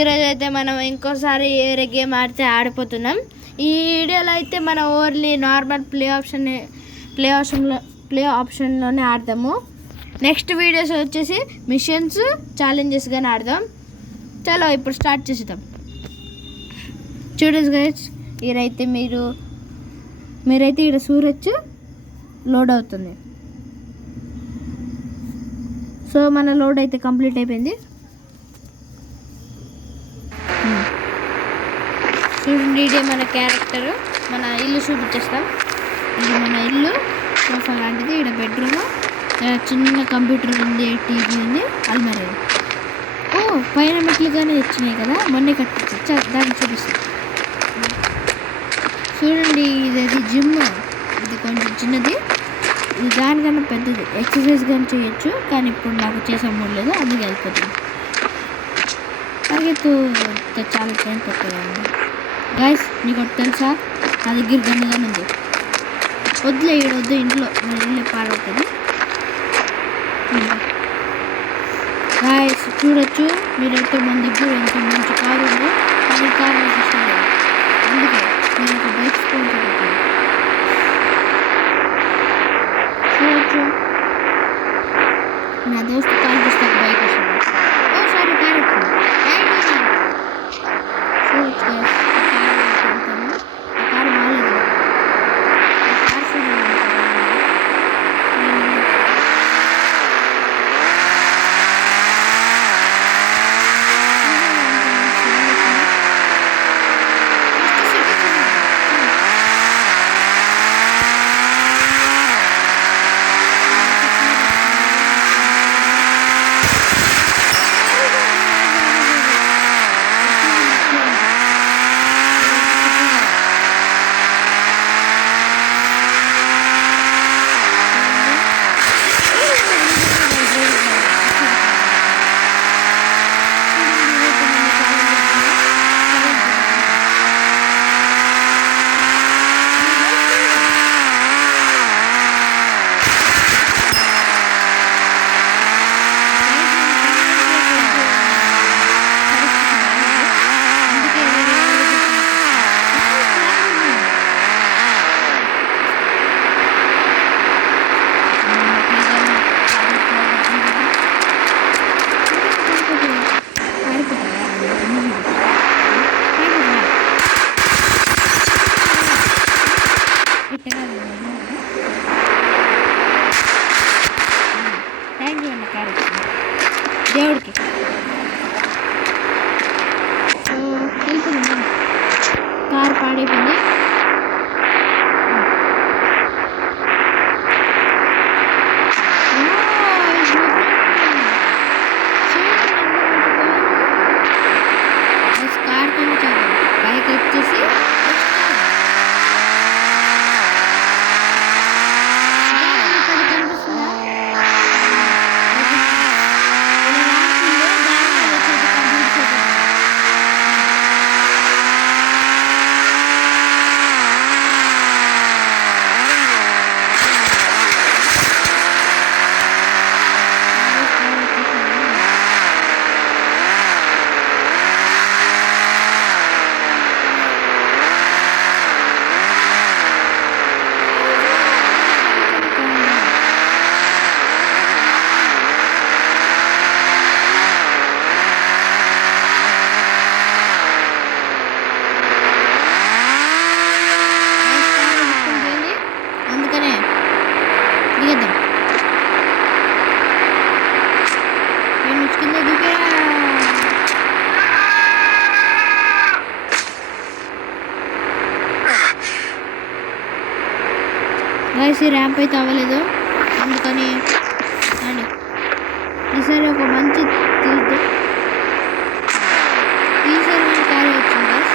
ఈరోజు అయితే మనం ఇంకోసారి వేరే గేమ్ ఆడితే ఆడిపోతున్నాం. ఈ వీడియోలో అయితే మనం ఓన్లీ నార్మల్ ప్లే ఆప్షన్లోనే ఆడదాము. నెక్స్ట్ వీడియోస్ వచ్చేసి మిషన్స్ ఛాలెంజెస్ కానీ ఆడదాం. చలో ఇప్పుడు స్టార్ట్ చేసేద్దాం. చూడండి గైస్, ఈరైతే మీరైతే ఇక్కడ సూరజ్ లోడ్ అవుతుంది. సో మన లోడ్ అయితే కంప్లీట్ అయిపోయింది. చూడండి, ఇదే మన క్యారెక్టర్. మన ఇల్లు చూపించేస్తాం. ఇది మన ఇల్లు, సోఫా లాంటిది. ఇక్కడ బెడ్రూమ్, చిన్న కంప్యూటర్ ఉంది, టీవీ ఉంది, అల్మారీ. పైన మెట్లుగానే వచ్చినాయి కదా, మొన్నే కట్టించు. దాన్ని చూపిస్తాం. చూడండి, ఇది జిమ్. ఇది కొంచెం చిన్నది, ఇది దానికన్నా పెద్దది. ఎక్సర్సైజ్ కానీ చేయొచ్చు, కానీ ఇప్పుడు నాకు చేసే మూడు లేదు, అందుకే వెళ్ళిపోతుంది. పరిగెత్తు చాలా టైం పట్టేదండి. గాయస్, నీకు ఒకటి తెలుసా, నా దగ్గర గన్నుగానే ఉంది. వద్దులే, వద్దు, ఇంట్లో మన ఇల్లు పాడవుతుంది. గాయస్ చూడొచ్చు, మీరైతే మన దగ్గర ఎంత మంచి కారు ఉందో, కానీ కారు నాకు ఇష్టం లేదు. అందుకే నేను ఒక బైక్ స్పాన్సర్ అవుతాను. చూడొచ్చు, నా దోస్తు కాల్ చేస్తే ఒక బైక్ వస్తుంది. సారీ, కారు వచ్చింది. చూడొచ్చు గాయస్, కారు బాగాలేదు. కారు చూడండి. దేవుడికి వెళ్తుంది. కారు పాడైపోయింది. కార్ కొని చాలు, బైక్ వచ్చేసి గాయస్, ర్యాంప్ అయితే అవ్వలేదు, అందుకని ఈసారి ఒక మంచి తీద్దాం. ఈసారి మన కారు వచ్చింది గాయస్.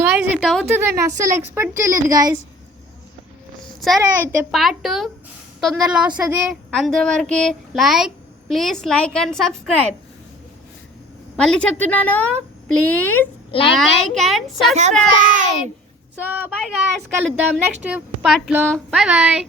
గాయస్ ఇట్ అవుతుందని అస్సలు ఎక్స్పెక్ట్ చేయలేదు గాయస్. సరే అయితే పార్ట్ 2 తొందరలో వస్తుంది. అంతవరకు ప్లీజ్ లైక్ అండ్ సబ్స్క్రైబ్. మళ్ళీ చెప్తున్నాను, please like and subscribe. So bye guys, కలుద్దాం నెక్స్ట్ పార్ట్లో. Bye bye.